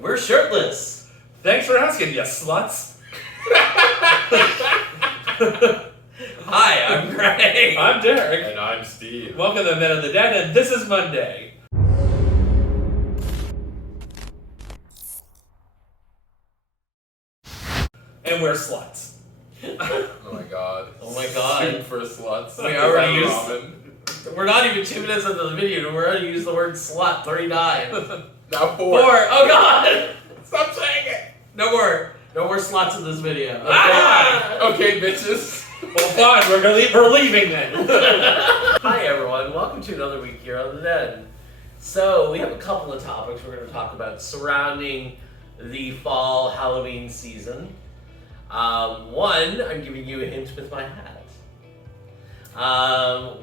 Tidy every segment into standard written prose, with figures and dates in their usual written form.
We're shirtless. Thanks for asking, you sluts. Hi, I'm Greg. I'm Derek. And I'm Steve. Welcome to Men of the Dead, and this is Monday. And we're sluts. Oh my god. Oh my god. Soup for sluts. We already used- ramen. We're not even 2 minutes into the video, and we're already used the word slut 3 times. Now 4. 4. Oh god. Stop saying it. No more sluts in this video. Okay, Ah! okay bitches. Well, fine, we're leaving then. Hi everyone, welcome to another week here on the Den. So we have a couple of topics we're going to talk about surrounding the fall Halloween season. One, I'm giving you a hint with my hat.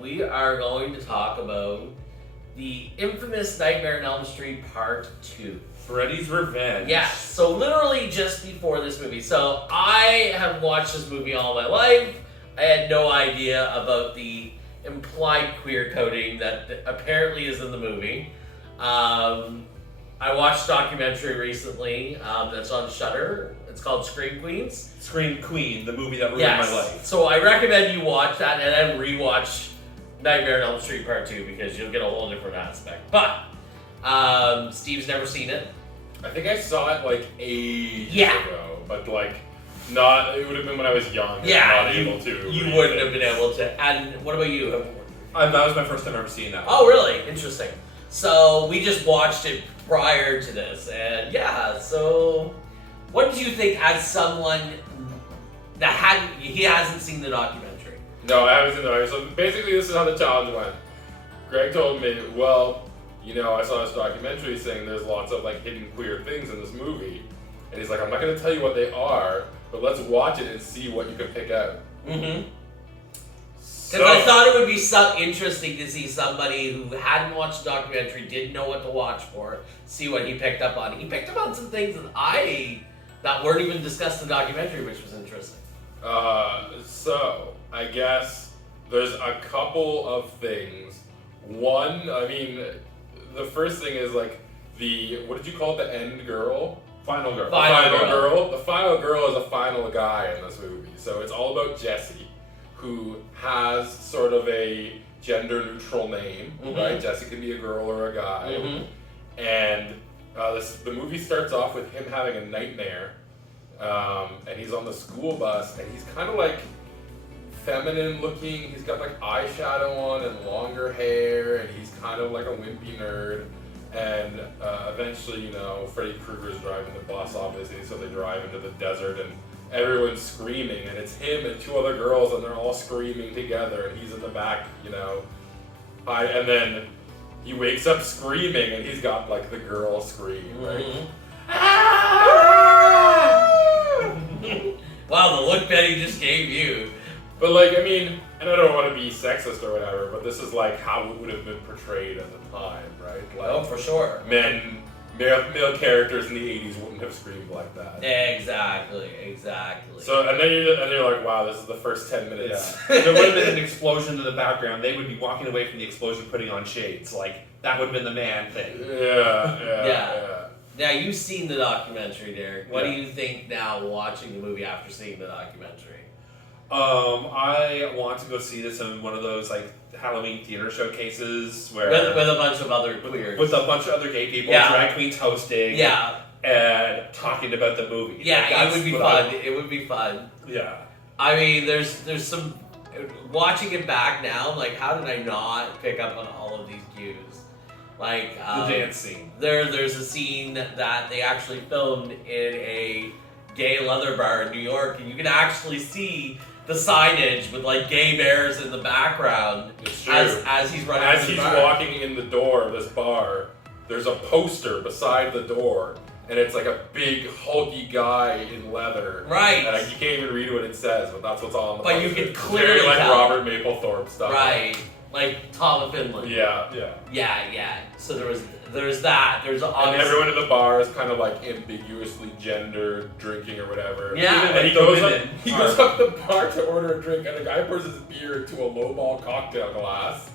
We are going to talk about the infamous Nightmare on Elm Street Part 2. Freddys' Revenge. Yes, so literally just before this movie. So I have watched this movie all my life. I had no idea about the implied queer coding that apparently is in the movie. I watched a documentary recently that's on Shudder. It's called Scream Queens. Scream Queen, the movie that ruined Yes. my life. So I recommend you watch that and then rewatch Nightmare on Elm Street Part 2 because you'll get a whole different aspect. But Steve's never seen it. I think I saw it like ages Yeah. ago, but like not. It would have been when I was young. And Yeah, not able to. You read wouldn't it. have been able to. And what about you? That was my first time ever seeing that. Oh, really? Interesting. So we just watched it prior to this, and yeah. So, what did you think as someone that hasn't seen the documentary? No, I haven't seen the. So basically, this is how the challenge went. Greg told me, well, you know, I saw this documentary saying there's lots of like hidden queer things in this movie, and he's like, I'm not going to tell you what they are, but let's watch it and see what you can pick out. Mm-hmm. So, Because I thought it would be so interesting to see somebody who hadn't watched the documentary, didn't know what to watch for, see what he picked up on. He picked up on some things that weren't even discussed in the documentary, which was interesting. So I guess there's a couple of things. One, I mean, the first thing is like what did you call it? The end girl? Final Girl. Final Girl. The final girl is a final guy in this movie. So it's all about Jesse, who has sort of a gender neutral name, Mhm. right? Jesse can be a girl or a guy. Mm-hmm. And the movie starts off with him having a nightmare, and he's on the school bus, and he's kind of like feminine looking. He's got like eyeshadow on and longer hair, and he's kind of like a wimpy nerd. And eventually, you know, Freddy Krueger's driving the bus, obviously, so they drive into the desert, and everyone's screaming, and it's him and 2 other girls, and they're all screaming together, and he's in the back, you know. And then he wakes up screaming, and he's got like the girl scream, right? Mm-hmm. Wow, the look Betty just gave you. But like, I mean, and I don't want to be sexist or whatever, but this is like how it would have been portrayed at the time, right? Like, Oh, for sure. male characters in the 80s wouldn't have screamed like that. Exactly. So, and then you're like, wow, this is the first 10 minutes. Yeah. There would have been an explosion in the background. They would be walking away from the explosion putting on shades. Like, that would have been the man thing. Yeah. Now, you've seen the documentary, Derek. What do Yeah. you think now watching the movie after seeing the documentary? I want to go see this in one of those like Halloween theater showcases where With a bunch of other queers. with a bunch of other gay people, Yeah. drag queens hosting, Yeah. and talking about the movie. Yeah, Like, it that's would be what fun. It would be fun. Yeah. I mean, there's some... Watching it back now, I'm like, how did I not pick up on all of these cues? Like, The dance scene. There's a scene that they actually filmed in a gay leather bar in New York, and you can actually see the signage with like gay bears in the background It's true. as he's running. As through he's the bar. walking in the door of this bar, there's a poster beside the door, and it's like a big hulky guy in leather. Right. And you can't even read what it says, but that's what's on the But poster. you can It's clearly very like tell. Robert Mapplethorpe stuff. Right, like Tom of Finland. Yeah. Yeah. So there's that. There's And obviously everyone in the bar is kind of like ambiguously gendered, drinking or whatever. Yeah. And he The goes women up the bar to order a drink, and the guy pours his beer into a lowball cocktail glass.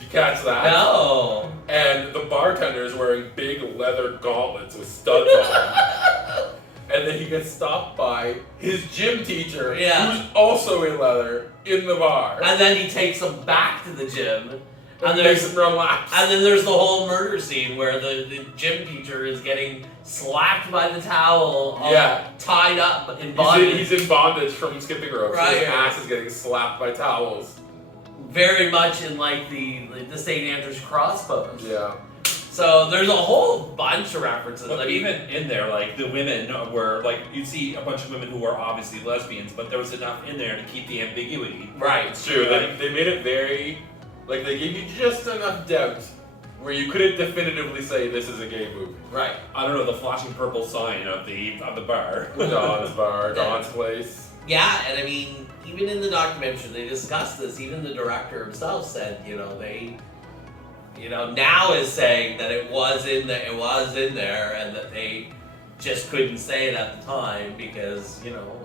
Did you catch that? No. And the bartender is wearing big leather gauntlets with studs on them. And then he gets stopped by his gym teacher, who's also in leather, in the bar. And then he takes him back to the gym. And makes him run laps. And then there's the whole murder scene where the gym teacher is getting slapped by the towel, tied up in bondage. He's in bondage from skipping rope. Right. So his ass is getting slapped by towels. Very much in like the St. Andrews Crossbones. Yeah. So there's a whole bunch of references. But I mean, even in there, like the women were like you'd see a bunch of women who were obviously lesbians, but there was enough in there to keep the ambiguity. right. It's true. They made it very, like they gave you just enough doubt where you couldn't definitively say this is a gay movie. Right. I don't know, the flashing purple sign of the bar. Don's bar, Don's place. Yeah, and I mean, even in the documentary, they discussed this. Even the director himself said, now is saying that it was in there, and that they just couldn't say it at the time because,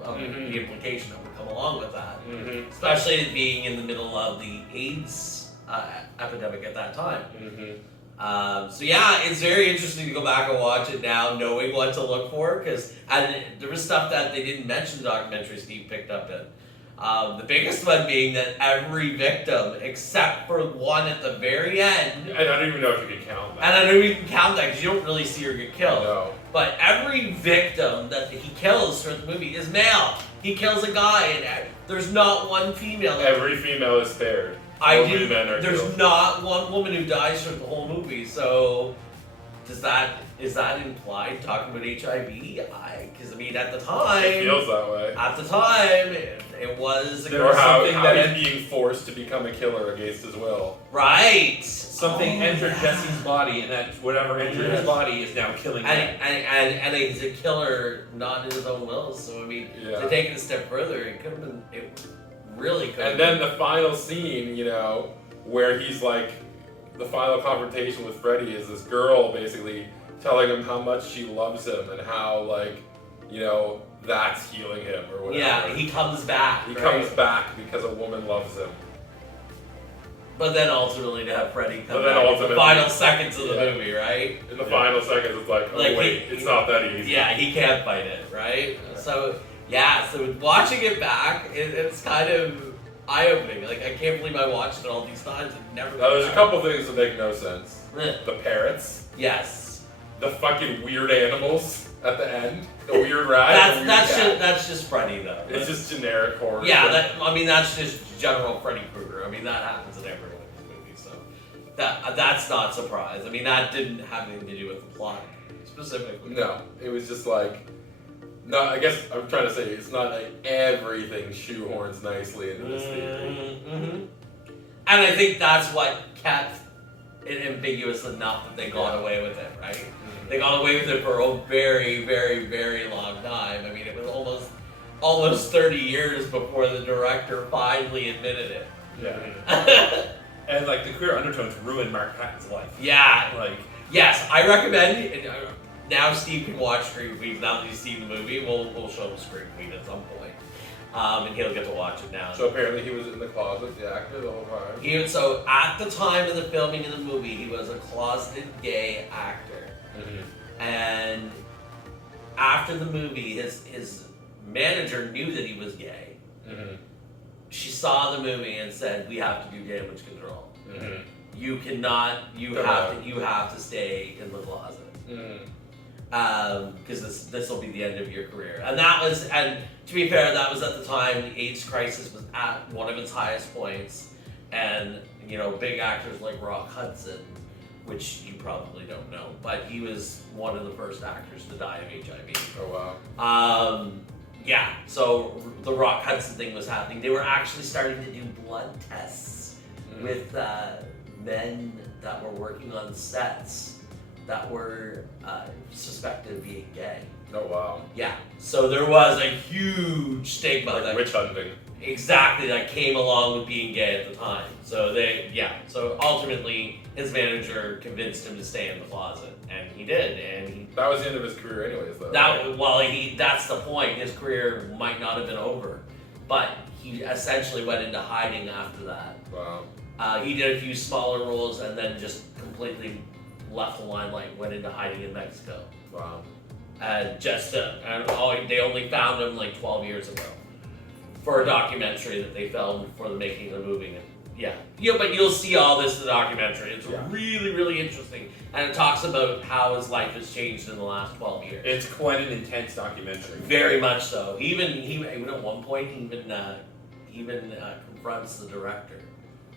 of the implication that would come along with that. Mm-hmm. Especially it being in the middle of the AIDS epidemic at that time. Mm-hmm. So yeah, it's very interesting to go back and watch it now, knowing what to look for, because there was stuff that they didn't mention in the documentary Steve picked up in. The biggest one being that every victim, except for one at the very end, And I don't even know if you can count that. and I don't even count that because you don't really see her get killed. No. But every victim that he kills throughout the movie is male. He kills a guy, and there's not one female. Every female is spared. Only men are There's killed. not one woman who dies throughout the whole movie. So, is that implied talking about HIV? Because I mean, at the time, It feels that way. At the time, it was Or how something that he's being forced to become a killer against his will. right. Something entered Jesse's body, and that whatever entered his body is now killing him. And he's a killer, not in his own will. So I mean, to take it a step further, it could have been. It really could. And then the final scene, where he's like, the final confrontation with Freddy is this girl basically telling him how much she loves him and how that's healing him or whatever. Yeah, he comes back. He right? comes back because a woman loves him. But then ultimately to have Freddy come But then back in the ultimately- final seconds of the movie, right? In the final seconds, it's like, oh Like, wait, it's not that easy. Yeah, he can't fight it, right? So watching it back, it's kind of eye-opening. Like, I can't believe I watched it all these times and never. Now, there's a couple things that make no sense. Eh. The parrots, Yes. the fucking weird animals at the end, the weird rat. and the weird cat. That's just Freddy though. It's just generic horror. Yeah, shit. that's just general Freddy Krueger. I mean, that happens in every one of these movies, so that's not a surprise. I mean, that didn't have anything to do with the plot specifically. No, it was just like, no. I guess I'm trying to say it's not like everything shoehorns nicely into this theory. Mm-hmm. And I think that's what kept it ambiguous enough that they got away with it, right? Mm-hmm. They got away with it for a very, very, very long time. I mean, it was almost 30 years before the director finally admitted it. Yeah. And like the queer undertones ruined Mark Patton's life. Yeah. Like Yes, I recommend. Now Steve can watch Scream Queens. Now that he's seen the movie, we'll show him Scream Queen at some point, and he'll get to watch it now. So apparently he was in the closet, the actor, the whole time. So at the time of the filming of the movie, he was a closeted gay actor, and after the movie, his manager knew that he was gay. She saw the movie and said, "We have to do damage control. You cannot. You have to stay in the closet." Because this will be the end of your career. And to be fair, that was at the time the AIDS crisis was at one of its highest points, and big actors like Rock Hudson, which you probably don't know, but he was one of the first actors to die of HIV. Oh wow. Yeah, so the Rock Hudson thing was happening. They were actually starting to do blood tests with men that were working on sets that were suspected of being gay. Oh wow. Yeah, so there was a huge stigma Like witch hunting. Exactly, that came along with being gay at the time. So so ultimately his manager convinced him to stay in the closet, and he did, and That was the end of his career anyways though. that's the point. His career might not have been over, but he essentially went into hiding after that. Wow. He did a few smaller roles and then just completely left the limelight, went into hiding in Mexico. Wow. And they only found him like 12 years ago for a documentary that they filmed for the making of the movie. Yeah, but you'll see all this in the documentary. It's really, really interesting, and it talks about how his life has changed in the last 12 years. It's quite an intense documentary. Very much so. Even at one point, he even confronts the director.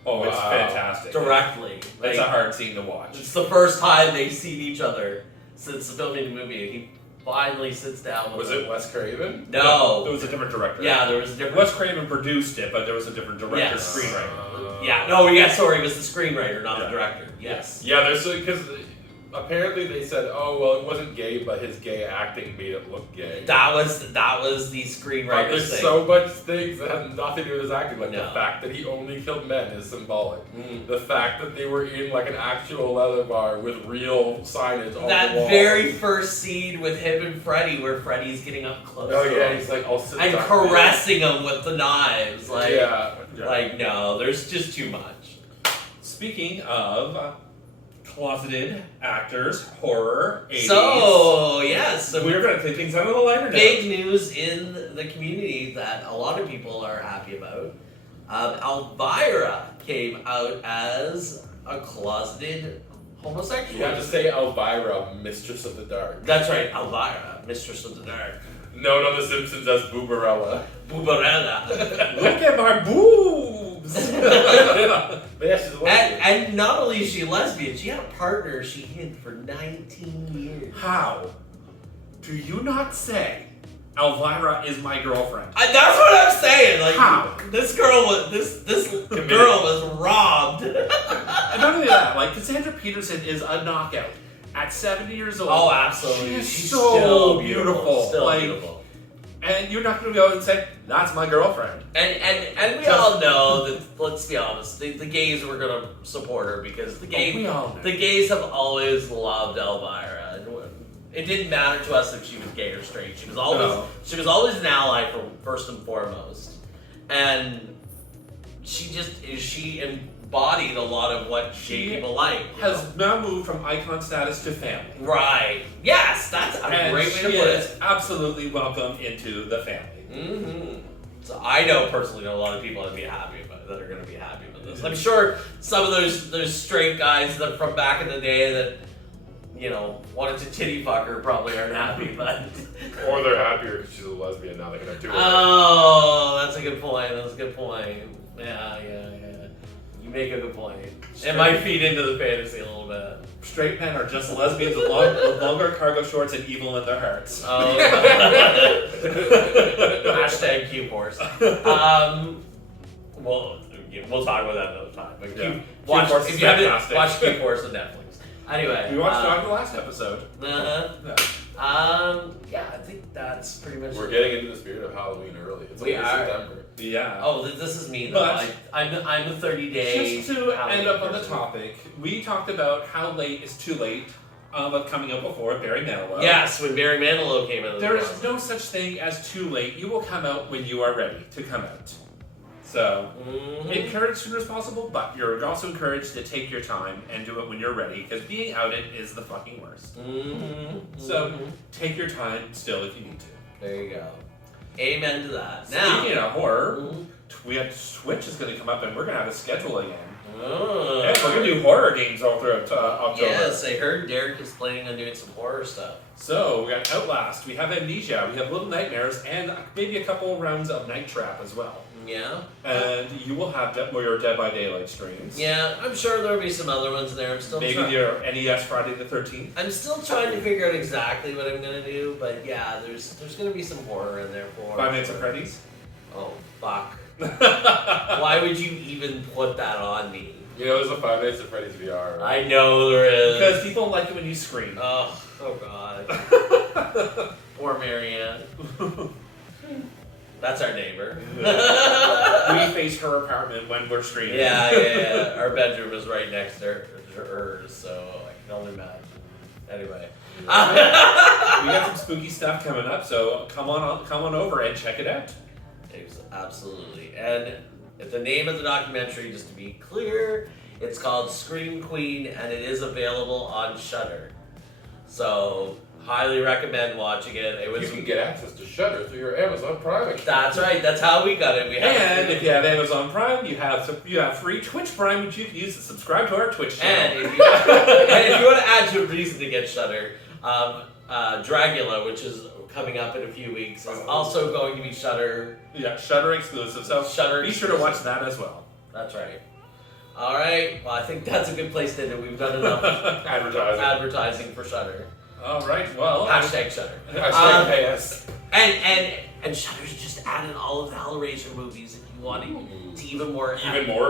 Oh, it's fantastic. Directly. It's a hard scene to watch. It's the first time they've seen each other since the filming of the movie, and he finally sits down with Was it Wes Craven? No. There was a different director. Yeah, there was a different... Wes Craven produced it, but there was a different director, screenwriter. Sorry, it was the screenwriter, not the director. Yes. Yeah, there's because apparently they said, oh well, it wasn't gay, but his gay acting made it look gay. That was the But screenwriter's there's thing. so much things that have nothing to do with his acting. Like No. the fact that he only killed men is symbolic. Mm. The fact that they were in like an actual leather bar with real signage on That the wall. very first scene with him and Freddy, where Freddy's getting up close Oh to yeah, him he's like all sit and down. caressing him with the knives. Like, Yeah. No, there's just too much. Speaking of closeted actors, horror, 80s. So, yes. We're going to take things out of the lighter Big news in the community that a lot of people are happy about. Elvira came out as a closeted homosexual. You have to say Elvira, Mistress of the Dark. That's right, Elvira, Mistress of the Dark. Known on The Simpsons as Boobarella. Boobarella. Look at my boobs! But yeah, she's a lesbian. and not only is she lesbian, she had a partner she hid for 19 years. How do you not say Elvira is my girlfriend? That's what I'm saying. Like, How? This girl was girl was robbed. And not only that, like Cassandra Peterson is a knockout at 70 years old. Oh, absolutely. She's so still beautiful. Still Like, beautiful. And you're not going to go and say, that's my girlfriend. And we all know that, let's be honest, the gays were going to support her because the gays have always loved Elvira. It didn't matter to us if she was gay or straight. She was always an ally first and foremost. And she embodied a lot of what gay people like. Has now moved from icon status to family. Right. Yes, that's a great way to put it. Absolutely welcome into the family. Mm-hmm. So I personally know a lot of people that are going to be happy with this. I'm sure some of those straight guys that from back in the day that wanted to titty fuck her probably aren't happy, but Or they're happier because she's a lesbian now. They can have two of them. oh, that's a good point. Yeah. You make a good point. It might feed into the fantasy a little bit. Straight men are just lesbians with longer cargo shorts and evil in their hearts. Oh. Hashtag Q-Force. We'll talk about that another time. But Q-Force if is you haven't fantastic. watched Q-Force on Netflix. Anyway. We watched it on the last episode. I think that's pretty much We're it. getting into the spirit of Halloween early. It's We only are. September. Yeah. Oh, this is me though. But- I'm a 30-day. Just to end up on the person. topic, we talked about how late is too late of coming out before Barry Manilow. Yes, when Barry Manilow came in. There is no such thing as too late. You will come out when you are ready to come out. So, encourage as soon as possible, but you're also encouraged to take your time and do it when you're ready, because being outed is the fucking worst. So, take your time still if you need to. There you go. Amen to that. Speaking of horror, we have Switch is going to come up and we're going to have a schedule again. Oh. Yeah, we're going to do horror games all throughout October. Yes, I heard Derek is planning on doing some horror stuff. So, we got Outlast, we have Amnesia, we have Little Nightmares, and maybe a couple rounds of Night Trap as well. Yeah. And you will have your Dead by Daylight streams. Yeah, I'm sure there'll be some other ones there. Maybe your NES Friday the 13th. I'm still trying to figure out exactly what I'm gonna do, but yeah, there's gonna be some horror in there for 5 Nights at Freddy's. Oh fuck! Why would you even put that on me? There's a 5 Nights at Freddy's VR. Right? I know there is. Because people like it when you scream. Oh god. Poor Marianne. That's our neighbor. We face her apartment when we're streaming. Yeah. Our bedroom is right next to hers, so I can only imagine. Anyway. We got some spooky stuff coming up, so come on over and check it out. Absolutely. And The name of the documentary, just to be clear, it's called Scream Queen, and it is available on Shudder. So, highly recommend watching it. It was. You can get access to Shudder through your Amazon Prime account. That's right. That's how we got it. And if you have Amazon Prime, you have free Twitch Prime, which you can use to subscribe to our Twitch channel. And if you want to add to a reason to get Shudder, Dragula, which is coming up in a few weeks, is also going to be Shudder. Yeah, Shudder exclusive. So Shudder be sure to watch that as well. That's right. All right. Well, I think that's a good place to end it. We've done enough advertising for Shudder. All right. Well, Hashtag Shudder. Hashtag pay us. And Shudder's just added all of the Hellraiser movies if you want to even more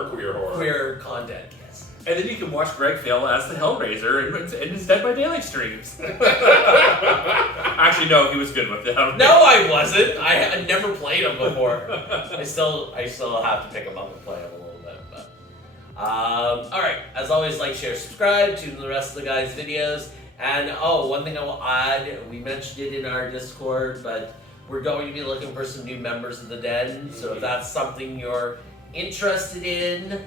Queer horror. queer content. Yes. and then you can watch Greg fail as the Hellraiser in his Dead by Daylight streams. Actually, no, he was good with the Hellraiser. No, I wasn't. I had never played him before. I still have to pick him up and play him a little bit. But all right. As always, like, share, subscribe. Tune in the rest of the guys' videos. And one thing I will add, we mentioned it in our Discord, but we're going to be looking for some new members of the Den. So if that's something you're interested in,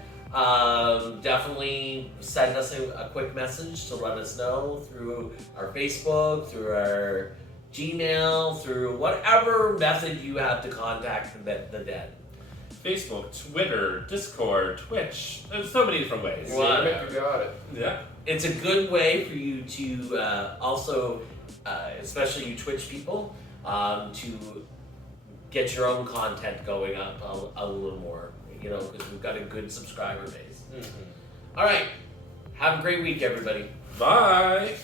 definitely send us a quick message to let us know through our Facebook, through our Gmail, through whatever method you have to contact the Den. Facebook, Twitter, Discord, Twitch. There's so many different ways. You got it. Yeah. It's a good way for you to also, especially you Twitch people, to get your own content going up a little more, because we've got a good subscriber base. Mm-hmm. All right. Have a great week, everybody. Bye.